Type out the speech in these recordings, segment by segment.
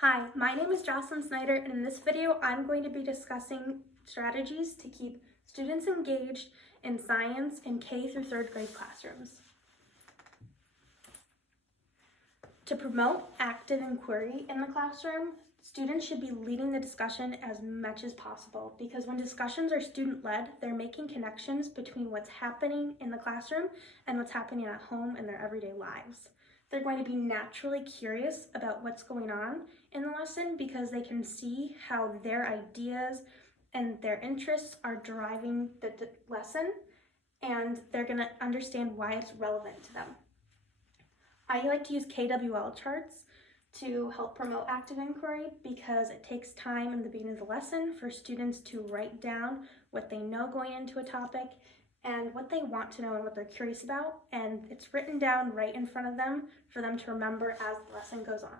Hi, my name is Jocelyn Snyder, and in this video, I'm going to be discussing strategies to keep students engaged in science in K through 3rd grade classrooms. To promote active inquiry in the classroom, students should be leading the discussion as much as possible, because when discussions are student-led, they're making connections between what's happening in the classroom and what's happening at home in their everyday lives. They're going to be naturally curious about what's going on in the lesson because they can see how their ideas and their interests are driving the lesson, and they're going to understand why it's relevant to them. I like to use KWL charts to help promote active inquiry because it takes time in the beginning of the lesson for students to write down what they know going into a topic and what they want to know and what they're curious about, and it's written down right in front of them for them to remember as the lesson goes on.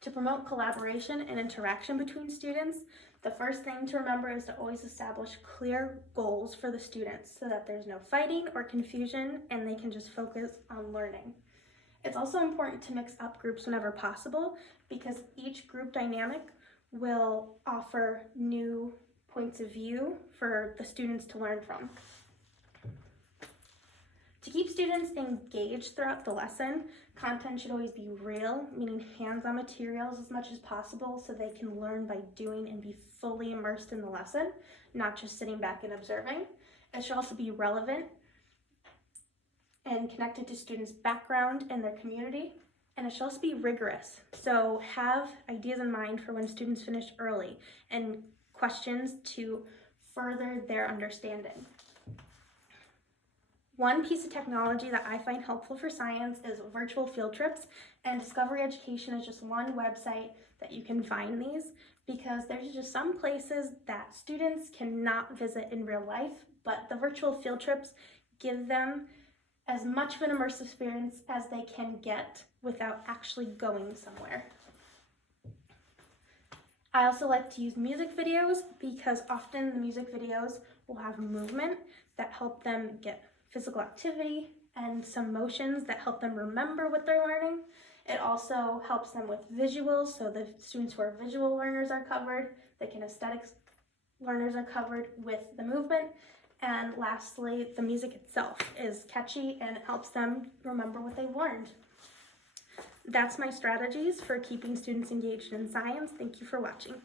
To promote collaboration and interaction between students, the first thing to remember is to always establish clear goals for the students so that there's no fighting or confusion and they can just focus on learning. It's also important to mix up groups whenever possible because each group dynamic will offer new points of view for the students to learn from. To keep students engaged throughout the lesson, content should always be real, meaning hands-on materials as much as possible so they can learn by doing and be fully immersed in the lesson, not just sitting back and observing. It should also be relevant and connected to students' background and their community, and it should also be rigorous. So have ideas in mind for when students finish early and questions to further their understanding. One piece of technology that I find helpful for science is virtual field trips, and Discovery Education is just one website that you can find these because there's just some places that students cannot visit in real life, but the virtual field trips give them as much of an immersive experience as they can get without actually going somewhere. I also like to use music videos because often the music videos will have movement that help them get physical activity and some motions that help them remember what they're learning. It also helps them with visuals, so the students who are visual learners are covered, the kinesthetics learners are covered with the movement, and lastly, the music itself is catchy and it helps them remember what they've learned. That's my strategies for keeping students engaged in science. Thank you for watching.